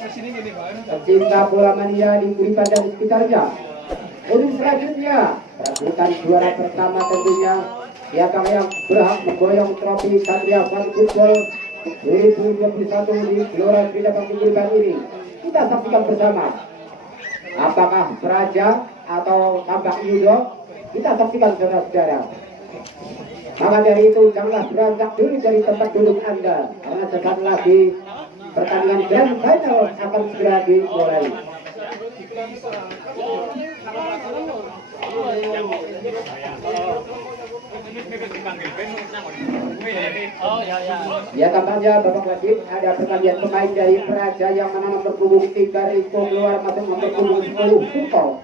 pecinta bola mania di Kuripan dan sekitarnya. Untuk selanjutnya, perebutan juara pertama tentunya siapa yang berhak memboyong trofi Satria Fun Football 2021 di Gelora Krida Bakti Kuripan ini. Kita saksikan bersama. Apakah Praja atau Tambak Yudo? Kita saksikan saudara-saudara. Maka dari itu janganlah beranjak dulu dari tempat duduk Anda, karena sesaat lagi pertandingan grand final akan segera dimulai. Ya tampaknya Bapak Wasit ada pergantian pemain dari Praja yang mana nomor punggung 3 Riko keluar masuk nomor punggung 10 Suko.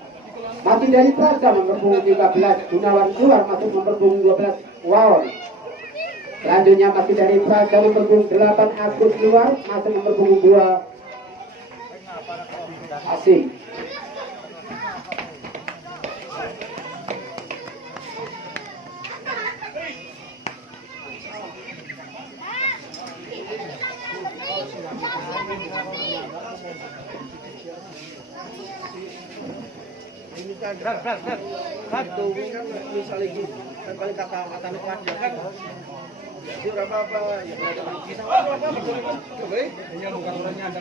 Masih dari Praja nomor punggung 13 Gunawan keluar masuk nomor punggung 12 Waon. Selanjutnya masih dari Praja nomor punggung 8 Agus keluar masuk nomor punggung 2 Asing. Satu misalnya gitu, kan paling kata pelajar kan, jadi apa ya ada bisa apa coba ya bukan orangnya ada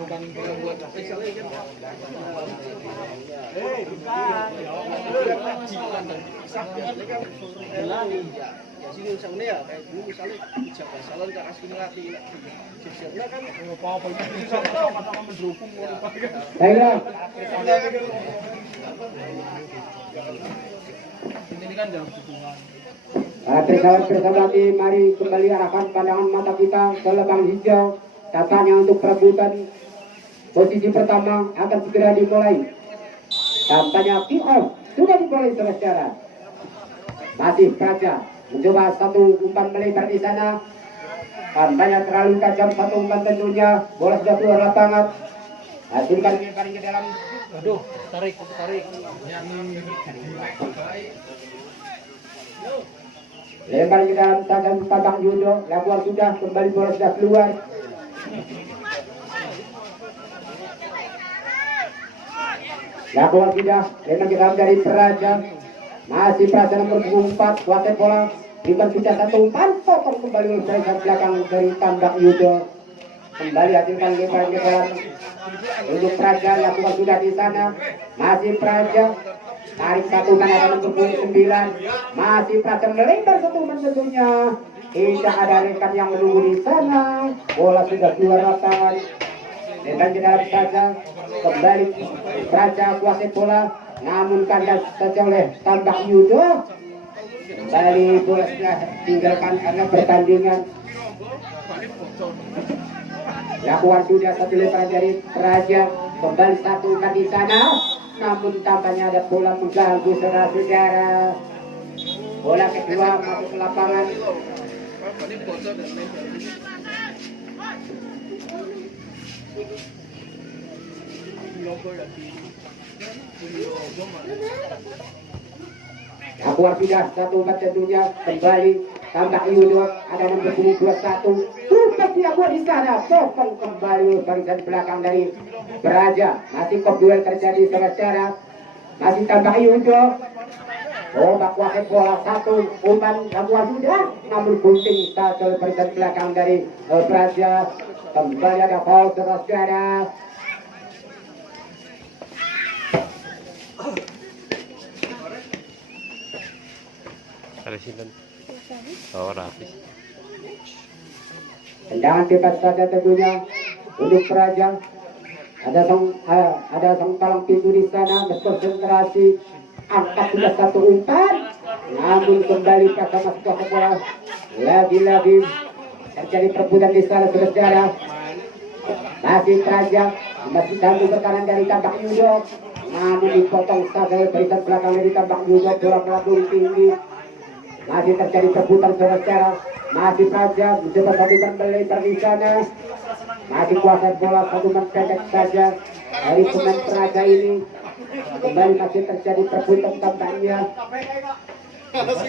bukan buat misalnya kan, sini misalnya ya kayak dulu misalnya jaga salon ke asli ngelatih sisirnya kan apa-apa itu kata mendukung baiklah ini kan jangan dukungan bersama mari kembali arahkan pandangan mata kita ke lebang hijau. Tampaknya untuk perebutan posisi pertama akan segera dimulai. Tampaknya kick off sudah dimulai saudara. Masih Praja mencoba satu umpan melebar di sana. Tampaknya terlalu tajam satu umpan tentunya. Bola sudah keluar lapangan. Hasilkan melebar ke dalam. Aduh, tarik. Lempar ke dalam tangan Tambak Yudo. Lakukan sudah kembali bola sudah keluar. Lakukan sudah lempar ke dalam dari Praja. Masih Praja nomor 4 kuasai bola. Berikan sudah satu umpan potong kembali dari belakang dari Tambak Yudo. Kembali hasilkan lempar ke dalam untuk Praja. Lakukan sudah di sana. Masih Praja. Tarik satu mana nomor 9. Masih Praja melebar satu umpan tentunya. Tidak ada rekan yang menunggu di sana. Bola sudah keluar lapangan. Lempar ke dalam saja. Kembali Praja kuasai bola. Namun kandas saja oleh Tambak Yudo. Kembali bola sudah tinggalkan karena pertandingan. Lakukan sudah satu lemparan dari Praja. Kembali satu umpan di sana. Namun tampaknya ada bola mengganggu saudara-saudara. Bola kedua masuk ke lapangan. Lakukan sudah satu umpan tentunya. Kembali Tambak Yudo ada nomor 21. Sudah dilakukan di sana. Potong kembali barisan belakang dari Praja. Masih kop duel terjadi saudara. Masih Tambak Yudo. Bak kuasai bola satu umpan lakukan sudah. Namun bunting saja barisan belakang dari Praja. Kembali ada foul saudara. Rapis. Tendangan bebas saja tentunya untuk Praja. Ada sang palang pintu di sana berkonsentrasi. Angkat sudah satu umpan. Namun kembali Praja masuk ke bola. Lagi-lagi terjadi perebutan di sana saudara. Masih Praja masih satu berkanan dari Tambak Yudo. Namun dipotong saja barisan belakang dari Tambak Yudo. Bola melambung tinggi. Masih terjadi perebutan saudara. Masih Praja mencoba satu melebar di sana. Masih kuasai bola satu pendek saja dari pemain Praja ini. Kembali masih terjadi perebutan tampaknya.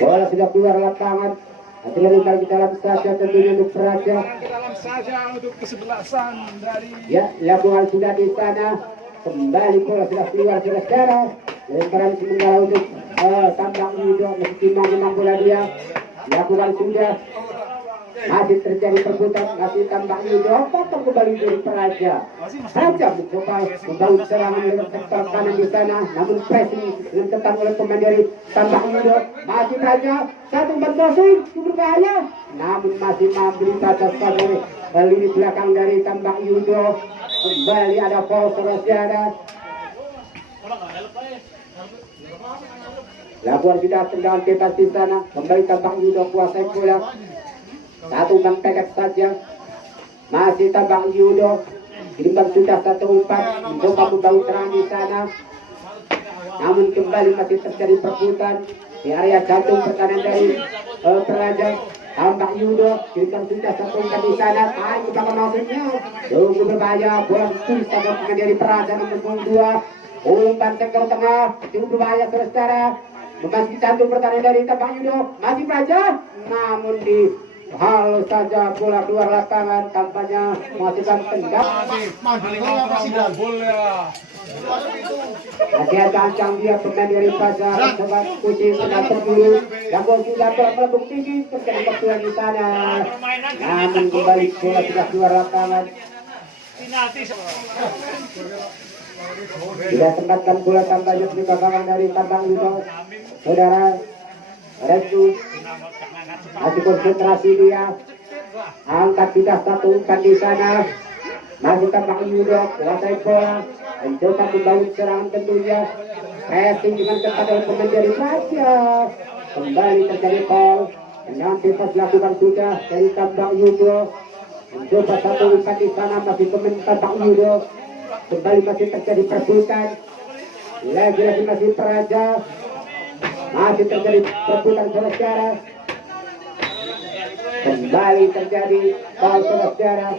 Bola sudah keluar lapangan. Hasilnya lingkar di dalam saja tentunya untuk Praja. Ke dalam saja untuk kesebelasan dari Ya, lakukan sudah di sana. Kembali bola sudah keluar saudara. Lemparan sementara untuk Tambak Yudo masih timbang bola dia. Lakukan sudah. Masih terjadi perebutan, masih Tambak Yudo potong kembali dari Praja. Praja mencoba membangun serangan lewat sektor kanan di sana, namun pressing dengan ketat oleh pemain dari Tambak Yudo. Masih Praja satu berkosong cukup berbahaya, namun masih mampu dibaca sebagai lini belakang dari Tambak Yudo. Kembali ada foul saudara. Labuan sudah tendangan bebas di sana, kembali Tambak Yudo kuasai bola. Satu umpan pendek saja. Masih Tambak Yudo. Dimbang sudah satu umpan. Mencoba membangun serangan di sana. Namun kembali masih terjadi perebutan di area jantung pertahanan dari Praja. Tambak Yudo. Dimbang sudah satu umpan di sana. Tahan ke belakang maksudnya. Tunggu berbahaya. Bola tulis pada pemain dari Praja nomor 2. Umpan sektor tengah. Cukup berbahaya saudara. Memasuki jantung pertahanan dari Tambak Yudo. Masih Praja. Namun di hal saja bola keluar lapangan, tampaknya menghasilkan tendang. Masih ada ancang dia pemain dari Pasar, sobat kucing sedang terburu. Yang gol sudah melambung tinggi, terjadi kebetulan di sana. Namun kembali bola sudah keluar lapangan. Tidak tempatkan bola tampaknya di belakang dari Tambang Yudo. Saudara Restu masih konsentrasi dia, angkat sudah satu umpan di sana. Masih Tambak Yudo kuasai bola, mencoba membangun serangan tentunya. Pressing dengan ketat oleh pemain dari Praja. Kembali terjadi foul. Tendangan bebas dilakukan sudah dari Tambak Yudo. Mencoba satu umpan di sana, masih pemain Tambak Yudo. Kembali masih terjadi perebutan. Lagi-lagi masih Praja. Masih terjadi perebutan saudara. Kembali terjadi foul saudara.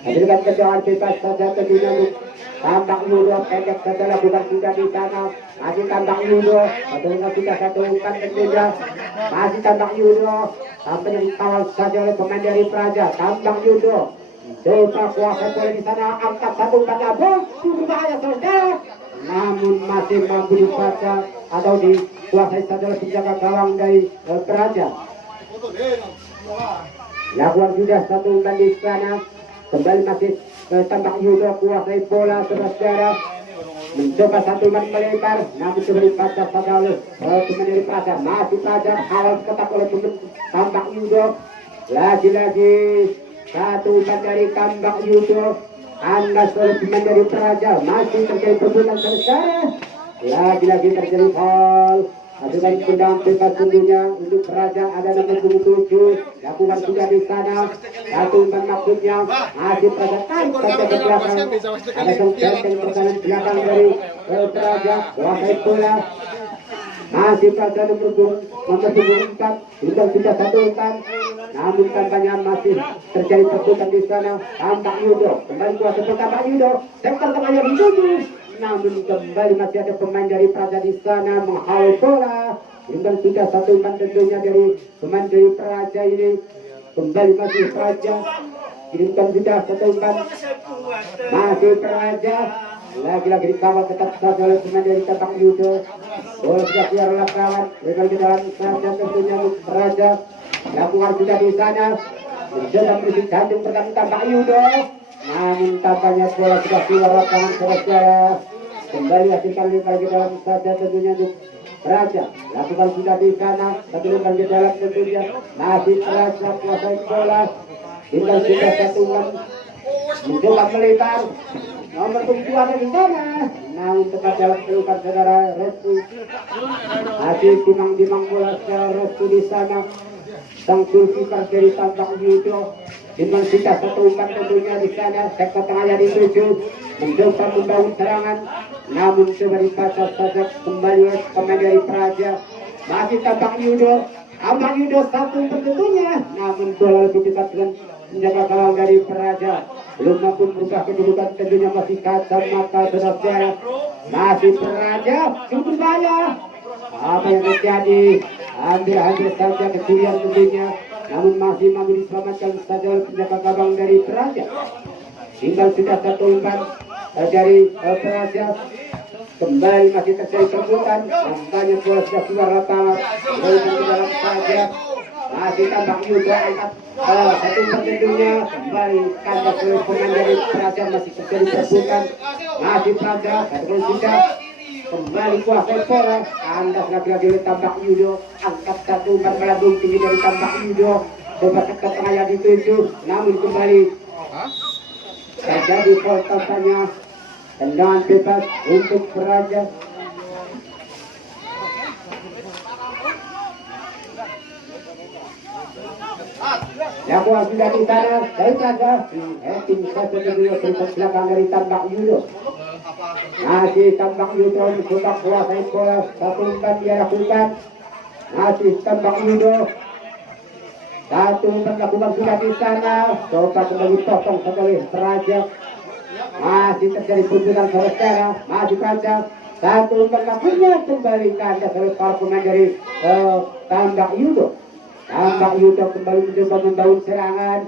Hasilkan tendangan bebas saja tentunya untuk Tambak Yudo. Pendek saja lakukan sudah di sana. Masih Tambak Yudo. Tentunya sudah satu umpan tentunya. Masih Tambak Yudo. Tampaknya dikawal saja oleh pemain dari Praja. Tambak Yudo. Coba kuasa bola di sana. Angkat satu umpannya. Cukup bahaya saudara. Namun masih mampu dibaca atau dikuasai saja oleh penjaga gawang dari Praja. Lakukan sudah satu umpan di sana. Kembali masih Tambak Yudo kuasai bola saudara. Mencoba satu umpan melebar, namun coba dibaca saja oleh pemain dari Praja. Masih Praja awal ketat oleh pemain Tambak Yudo. Lagi-lagi satu umpan dari Tambak Yudo. Andas oleh pemain dari Praja. Masih terjadi perebutan saudara. Lagi-lagi terjadi foul. Hasilkan tendangan bebas tentunya untuk Praja ada nomor 27. Lakukan sudah di sana. Satu umpan maksudnya. Masih Praja tanpa ke belakang. Ada yang pertahanan belakang dari Praja. Kuasai bola. Masih Praja nomor 24. Sudah satu umpan. Namun tampaknya masih terjadi perebutan di sana. Tambak Yudo. Kembali kuasai Tambak Yudo. Sektor tengahnya dituju. Namun kembali masih ada pemain dari Praja di sana menghalau bola. Dan sudah satu umpan tentunya dari pemain dari Praja ini. Kembali masih Praja. Kirimkan sudah satu umpan. Masih Praja. Lagi-lagi dikawal tetap saja oleh pemain dari Tambak Yudo. Bola sudah keluar lapangan. Legal ke dalam saja tentunya Praja. Lakukan sudah di sana. Mencoba berisi jantung pertahanan Tambak Yudo. Namun tampaknya bola sudah keluar lapangan saudara. Kembali hasilkan lebar ke dalam saja tentunya untuk Praja. Lakukan sudah di sana. Satu lebar ke dalam tentunya. Masih Praja kuasai bola. Tinggal sudah satu umpan. Mencoba melebar. Nomor 7 ada di sana. Namun tetap dalam pelukan saudara Restu. Masih timang-timang bola saudara Restu di sana. Sang goalkeeper dari Tambak Yudo. Dengan sudah satu umpan tentunya di sana. Sektor tengahnya dituju. Mencoba membangun serangan. Namun coba dibaca saja kembali pemain dari Praja. Masih Tambak Yudo. Tambak Yudo satu umpan tentunya. Namun bola lebih dekat dengan menjaga gawang dari Praja. Belum mampu merubah kedudukan tentunya masih kacamata saudara. Masih Praja. Cukup banyak. Apa yang terjadi? Hampir saja kecurian tentunya, namun masih mampu diselamatkan saja oleh penjaga gawang dari Peraja. Tinggal sudah satu umpan dari Peraja. Kembali masih terjadi perebutan, nampaknya bola sudah keluar lapangan, menuju ke dalam saja. Masih tambah Yuda angkat satu tentunya, kembali kandas oleh pemain dari Peraja, masih terjadi perebutan. Masih Peraja, satu kali sudah kembali kuasai bola, kandas lagi-lagi oleh tambah Yudo, angkat satu umpan melambung tinggi dari tambah Yudo, coba ke tengah yang dituju, namun kembali terjadi foul tampaknya. Tendangan bebas untuk Peraja. Lakukan sudah di sana dari Peraja. Tim satu kedua berikut belakang dari tambak Yudo. Masih tambak Yudo mencoba kuasai bola. Satu umpan dia lakukan. Masih tambak Yudo. Satu umpan lakukan sudah di sana. Coba kembali potong sekali Peraja. Masih terjadi perbuatan saudara, masih Peraja. Satu umpan lakunya kembali kandas oleh para pemain dari tambak Yudo. Tambak Yudo kembali mencoba membangun serangan.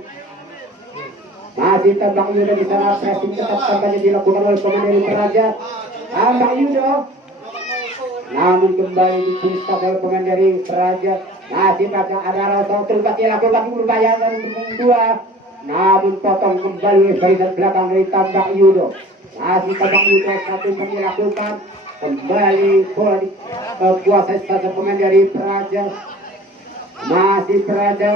Masih tambak Yudo di sana, pressing tetap tampaknya dilakukan oleh pemain dari Peraja. Tambak Yudo, namun kembali dipisah oleh pemain dari Peraja. Masih Peraja ada rasa terlibat dia lakukan berbahaya dan dua. Namun potong kembali oleh barisan belakang dari tambak Yudo. Masih tambak Yudo satu umpan dilakukan. Kembali bola dikuasai saja pemain dari Peraja. Masih Peraja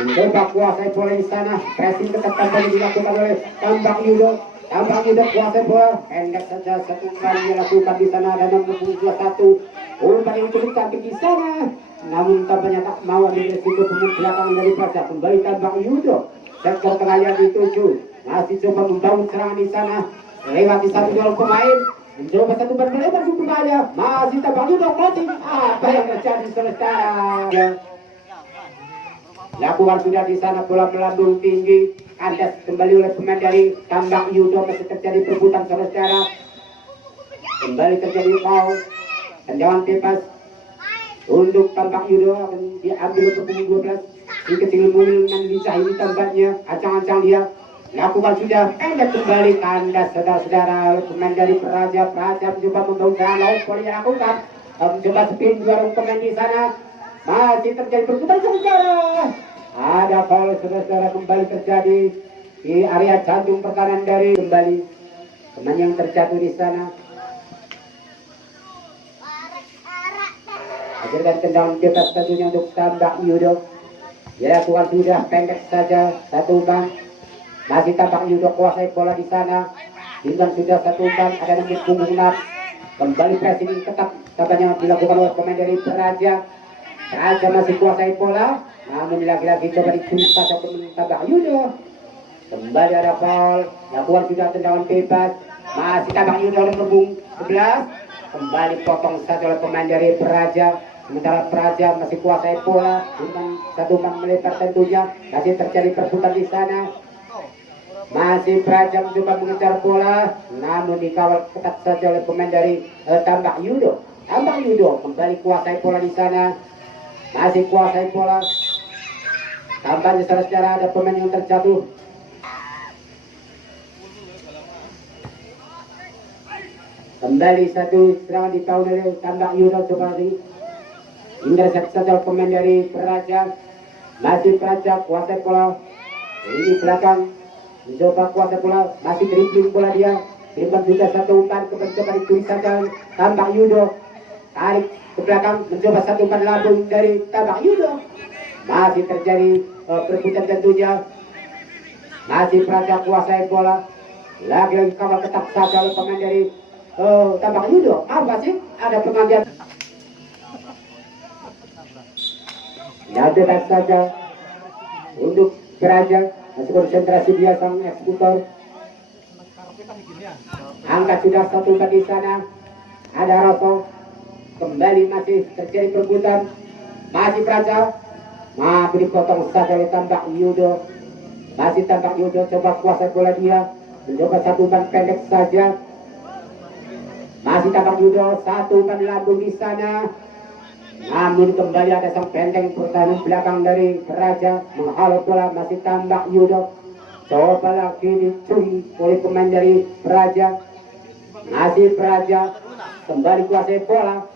mencoba kuasai bola di sana. Pressing tetap kembali dilakukan oleh tambak Yudo. Tambak Yudo kuasai bola. Pendek saja satu kali dilakukan di sana dan nomor 21. Umpan yang cukup cantik di sana. Namun tampaknya tak mau ambil resiko pemain belakang dari Peraja. Kembali tambak Yudo. Sektor tengah yang dituju. Masih coba membangun serangan di sana. Lewati satu dua pemain. Mencoba satu berlebar cukup bahaya. Masih tambak Yudo crossing. Apa yang terjadi saudara? Lakukan sudah di sana bola melambung tinggi. Kandas kembali oleh pemain dari tambak Yudo. Masih terjadi perebutan saudara. Kembali terjadi foul. Tendangan bebas untuk tambak Yudo akan diambil untuk pemain 12. Ini kecil mobil dengan bisa ini tampaknya ancang-ancang dia. Lakukan sudah pendek kembali kandas saudara-saudara pemain dari Peraja. Peraja mencoba membangun serangan laut. Boleh dilakukan. Mencoba spin dua pemain di sana. Masih terjadi perputaran saudara. Ada foul saudara-saudara kembali terjadi di area jantung pertahanan dari kembali pemain yang terjatuh di sana. Akhirnya tendangan bebas tentunya untuk tambak Yudo. Dilakukan sudah pendek saja satu umpan. Masih tambak Yudo kuasai bola di sana. Tinggal sudah satu umpan. Ada nomor punggung 6. Kembali pressing tetap tampaknya dilakukan oleh pemain dari Peraja. Peraja masih kuasai bola. Namun lagi-lagi coba ditulis saja pemain tambak Yudo. Kembali ada foul. Lakukan sudah tendangan bebas. Masih tambak Yudo oleh punggung 11. Kembali potong saja oleh pemain dari Peraja. Sementara Peraja masih kuasai bola dengan satu umpan melebar tentunya. Masih terjadi perebutan di sana. Masih Peraja mencoba mengejar bola, namun dikawal ketat saja oleh pemain dari tambak Yudo. Tambak Yudo kembali kuasai bola di sana. Masih kuasai bola. Tampaknya saudara ada pemain yang terjatuh. Kembali satu serangan di tahun dari tambak Yudo coba lagi. Intercept saja pemain dari Peraja. Masih Peraja kuasai bola. Ini belakang mencoba kuasai bola. Masih dribbling bola dia. Dribbling juga satu umpan. Coba ditulis saja tambak Yudo. Tarik ke belakang. Mencoba satu umpan lambung dari tambak Yudo. Masih terjadi perebutan tentunya. Masih Peraja kuasai bola. Lagi-lagi kawal ketat saja oleh pemain dari tambak Yudo. Apa sih? Ada pengajian. Ya bebas saja untuk Peraja. Masih konsentrasi dia sang eksekutor. Angkat sudah satu umpan di sana. Ada Rosso. Kembali masih terjadi perebutan. Masih Peraja. Mampu dipotong saja oleh tambak Yudo. Masih tambak Yudo coba kuasai bola dia. Mencoba satu umpan pendek saja. Masih Masih tambak Yudo, satu umpan lambung di sana. Namun kembali ada sang pendek pertahanan belakang dari Praja menghalau bola. Masih tambak Yudo, coba lagi dicuri oleh pemain dari Praja. Masih Praja kembali kuasai bola,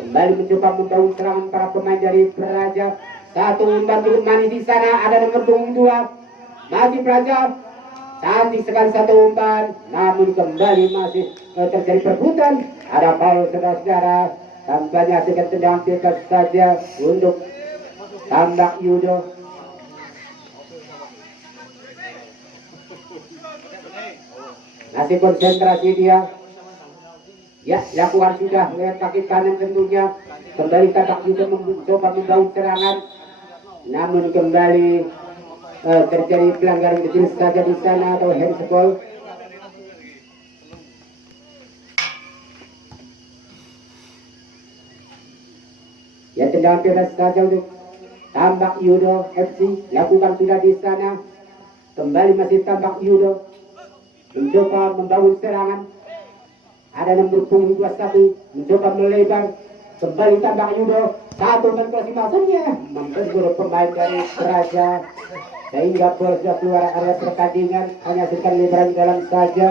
kembali mencoba membangun serangan para pemain dari Praja. Satu umpan cukup manis di sana, ada nomor punggung 2. Masih Praja, cantik sekali satu umpan, namun kembali masih terjadi perebutan. Ada foul saudara-saudara. Tampaknya akan tendang bebas saja untuk Tambak Yudo. Masih konsentrasi dia. Ya, lakukan sudah lewat kaki kanan tentunya. Kembali Tambak Yudo mencoba membangun serangan, namun kembali terjadi pelanggaran kecil saja di sana atau handsball. Ya, tendangan bebas saja untuk Tambak Yudo FC. Lakukan sudah di sana. Kembali masih Tambak Yudo mencoba membangun serangan. Ada nomor punggung 21 mencoba melebar. Kembali Tambak Yudo, satu dan klasik maksudnya membentur pemain dari Praja sehingga bola sudah keluar area pertandingan, hanya sekitar lebaran dalam saja.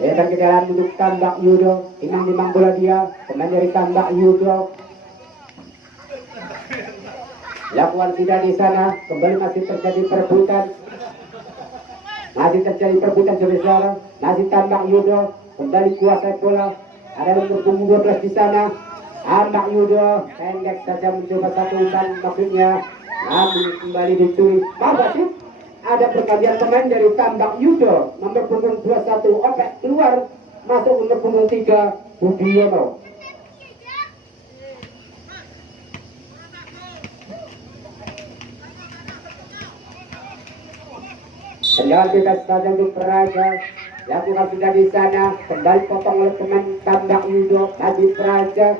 Lebar ke dalam untuk Tambak Yudo, imang-imang bola dia, pemain dari Tambak Yudo. Lakukan sudah di sana, kembali masih terjadi perebutan. Masih terjadi perebutan sebesar, masih Tambak Yudo, kembali kuasai bola. Ada nomor punggung 12 di sana. Tambak Yudo, pendek saja mencoba satu umpan maksudnya, namun kembali dicuri. Sih? Ada pergantian pemain dari Tambak Yudo, nomor punggung 21 Opek keluar, masuk nomor punggung 3 Budiono. Tendangan bebas saja untuk Praja. Lakukan sudah di sana, kembali potong oleh pemain Tambak Yudo. Masih Praja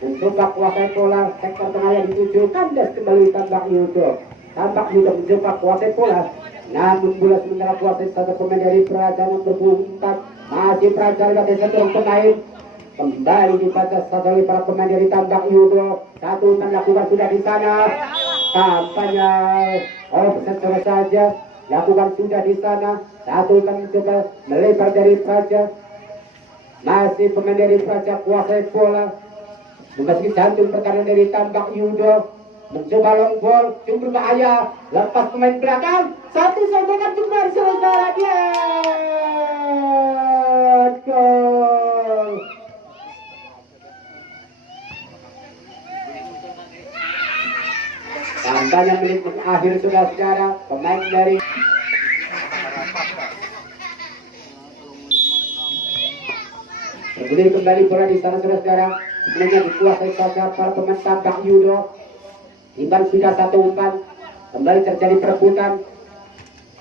mencoba kuasai bola, sektor tengah yang dituju, kandas kembali Tambak Yudo. Tambak Yudo mencoba kuasai bola, namun bola sementara kuasai satu pemain dari Praja nomor 4. Masih Praja lihat satu pemain, kembali dibaca satu oleh para pemain dari Tambak Yudo. Satu umpan lakukan sudah di sana, tampaknya bersama saja. Lakukan sudah di sana, satu umpan mencoba melebar dari Praja. Masih pemain dari Praja kuasai bola, memasuki jantung pertahanan dari Tambak Yudo. Mencoba long ball, cukup berbahaya, lepas pemain belakang, satu sontokan cuma saudara dia. Gol. Tampaknya menit akhir saudara-saudara, pemain dari bergulir kembali bola di sana saudara-saudara. Sebenarnya dikuasai saja para pemain Tambak Yudo. Imbang sudah satu umpan, kembali terjadi perebutan.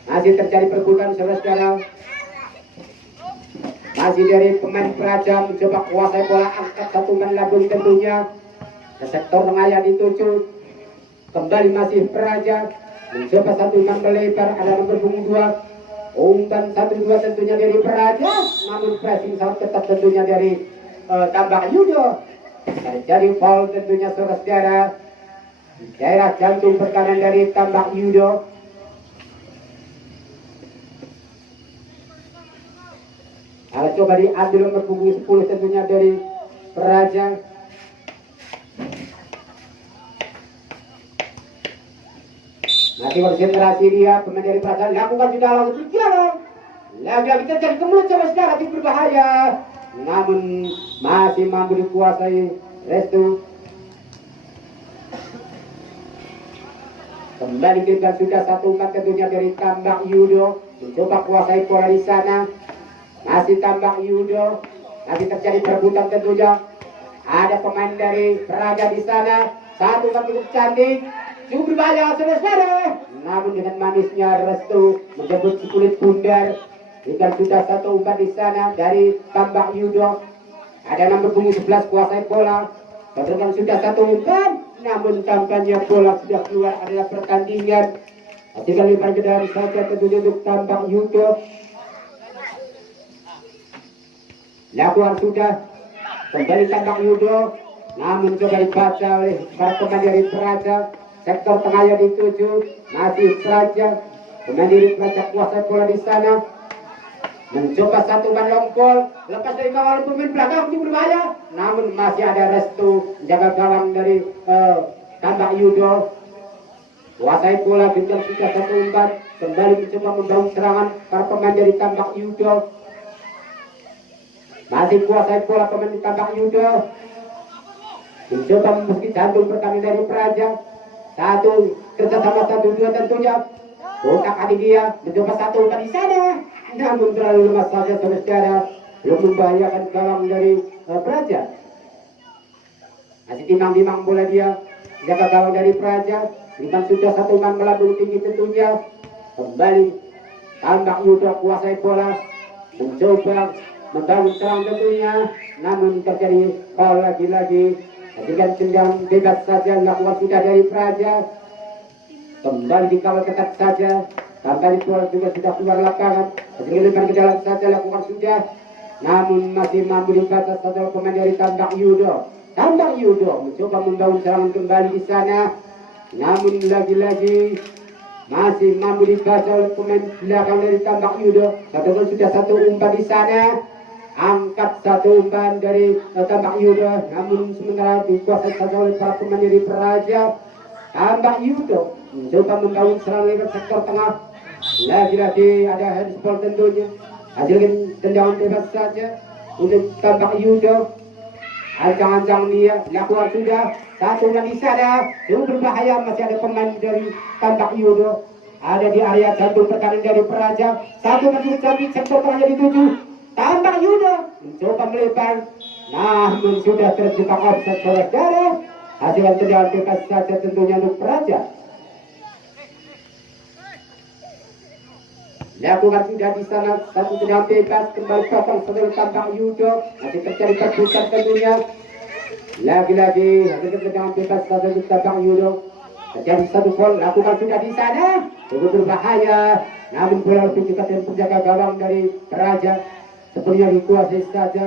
Masih terjadi perebutan saudara-saudara. Masih dari pemain Praja mencoba kuasai bola, angkat satu umpan lambung tentunya ke sektor tengah yang dituju. Kembali masih Praja mencoba satu umpan melebar, ada nomor punggung 2. Umpan 1-2 tentunya dari Praja, namun pressing sangat ketat tentunya dari Tambak Yudo. Terjadi foul tentunya saudara-saudara. Daerah jantung pertahanan dari Tambak Yudo. Coba diambil nomor punggung 10 tentunya dari Praja. Masih konsentrasi dia, pemain dari Praja lakukan sudah langsung jalan. Lagi-lagi terjadi kemulut saudara-saudara, tidak berbahaya. Namun masih mampu dikuasai Restu. Kembali kita sudah satu umpan tentunya dari Tambak Yudo, mencoba kuasai bola di sana. Masih Tambak Yudo, masih terjadi perebutan tentunya. Ada pemain dari Praja di sana, satu umpan cukup cantik, cukup berbahaya saudara-saudara. Namun dengan manisnya Restu menjemput si kulit bundar. Kita sudah satu umpan di sana dari Tambak Yudo. Ada nomor punggung 11 kuasai bola. Berikan sudah satu umpan, namun tampaknya bola sudah keluar adalah pertandingan. Masih kali lebar ke dalam saja tentunya untuk Tambak Yudo. Lakukan sudah kembali tambak Yudo, namun coba dibaca oleh para pemain dari Praja. Sektor tengahnya dituju, masih Praja. Pemain dari Praja kuasai bola di sana. Mencoba satu ban longkol, lepas dari kawal pemain belakang ini berbahaya. Namun masih ada Restu jaga gawang dari tambak Yudo. Kuasai bola, genjang sudah satu umpan, kembali mencoba membangun serangan para pemain dari tambak Yudo. Masih kuasai bola pemain di tambak Yudo. Mencoba meski jantung pertandingan dari Praja. Satu kerjasama 1-2 tentunya. Kotak adik dia mencoba satu umpan di sana. Namun terlalu lemah saja saudara, belum membahayakan gawang dari Praja. Masih timang-timang bola dia, jaga gawang dari Praja. Liman sudah satu umpan melambung tinggi tentunya. Kembali tambak Yudo kuasai bola, mencoba membangun serang tentunya, namun terjadi foul lagi-lagi. Ketika tendang bebas saja lakukan sudah dari Praja. Kembali dikawal ketat saja. Kembali bola juga sudah keluar lapangan. Ketika ke dalam saja lakukan sudah, namun masih mampu dibaca satu pemain dari tambak Yudo. Tambak Yudo mencoba membangun serangan kembali di sana, namun lagi-lagi masih mampu dibaca oleh pemain belakang dari tambak Yudo. Katakan sudah satu umpan di sana, angkat satu umpan dari tambak Yudo, namun sementara dikuasai saja oleh para pemain dari Praja. Tambak Yudo mencoba membangun serangan lewat sektor tengah. Lagi-lagi ada handball tentunya. Hasilkan tendangan bebas saja untuk tambak Yudo. Ancang-ancang dia lakukan sudah satu umpan di sana, cukup berbahaya. Masih ada pemain dari tambak Yudo ada di area jantung pertandingan dari Praja. Satu masuk cantik sektor tengahnya dituju tambak Yudo, mencoba melebar, namun sudah terjebak offside saudara. Hasilkan tendangan bebas saja tentunya untuk Praja. Lakukan sudah di sana satu tendangan bebas, kembali potong saudara tambak Yudo. Masih terjadi perbuatan tentunya. Lagi-lagi hasilkan tendangan bebas saudara tambak Yudo. Terjadi satu gol, lakukan sudah di sana, cukup berbahaya. Namun bola lebih dekat dan penjaga gawang dari Praja sepertinya dikuasai saja.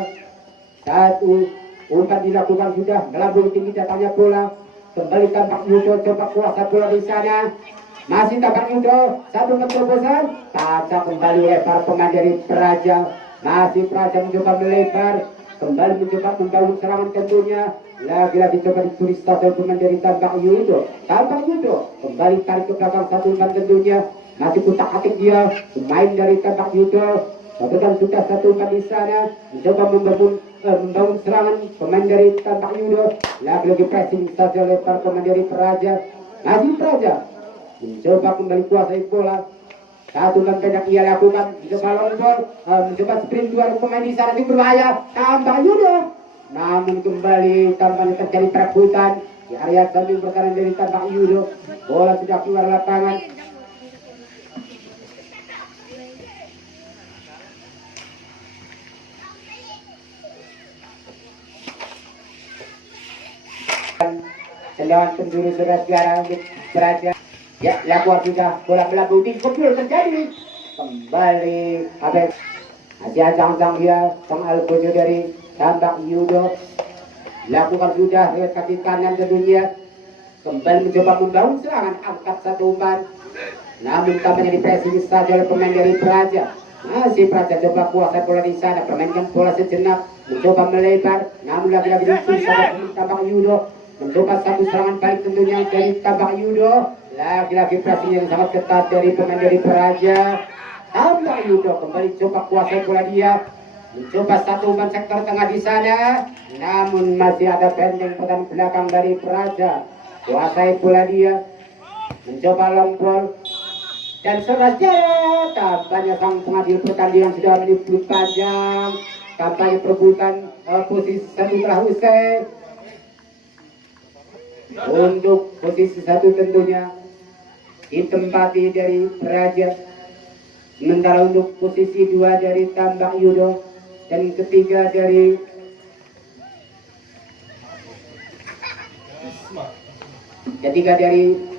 Satu umpan dilakukan sudah, melambung tinggi datangnya bola. Kembali tambak Yudo coba kuasa bola di sana. Masih tambak Yudo, satu keterobosan, kaca kembali lebar pemain dari Praja. Masih Praja mencoba melebar, kembali mencoba membangun serangan tentunya. Lagi-lagi coba dicuri satu pemain dari tambak Yudo. Tambak Yudo kembali tarik ke belakang satu umpan tentunya. Masih kutak-atik dia, pemain dari tambak Yudo. Lakukan sudah satu umpan di sana, mencoba membangun serangan pemain dari tambak Yudo. Lagi-lagi pressing saja lebar pemain dari Praja. Masih Praja mencoba kembali kuasai bola. Satu umpan pendek ia lakukan, mencoba longkol, mencoba sprint dua pemain di sana itu berbahaya. Tambak Yudo, namun kembali tampaknya terjadi perebutan di area samping pertahanan dari tambak Yudo. Bola sudah keluar lapangan. Tendangan penjuru saudara untuk Praja. Ya, lakukan sudah bola melambung tinggi, betul terjadi. Kembali Abed. Masih ancang-ancang dia, sang Alfonso dari tambak Yudo. Lakukan sudah lewat kaki kanan tentunya. Kembali mencoba membangun serangan, angkat satu umpan. Namun tampaknya dipressing saja oleh pemain dari Praja. Masih Praja coba kuasai bola di sana, permainkan bola sejenak, mencoba melebar. Namun lagi-lagi disusah tambak Yudo. Mencoba satu serangan baik tentunya dari tambak Yudo. Lagi-lagi pressing yang sangat ketat dari pemain dari Praja. Tambak Yudo kembali coba kuasai bola dia. Mencoba satu umpan sektor tengah di sana. Namun masih ada benteng pertahanan belakang dari Praja. Kuasai bola dia. Mencoba long ball. Dan saja tampaknya sang pengadil pertandingan sudah menipu panjang. Tampaknya perebutan posisi satu telah usai. Untuk posisi satu tentunya ditempati dari Praja, sementara untuk posisi dua dari tambak Yudo dan ketiga dari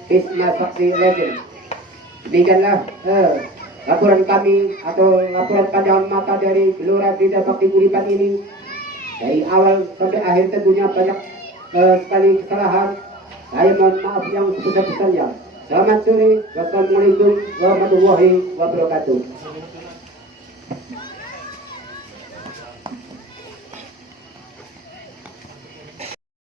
Bisma Saksi Legend. Demikianlah laporan kami atau laporan pandangan mata dari Gelora Bida Bakti Buripan ini dari awal sampai akhir tentunya banyak sekali kesalahan. Saya mohon maaf yang sebesar-besarnya. Selamat sore. Wassalamualaikum warahmatullahi wabarakatuh.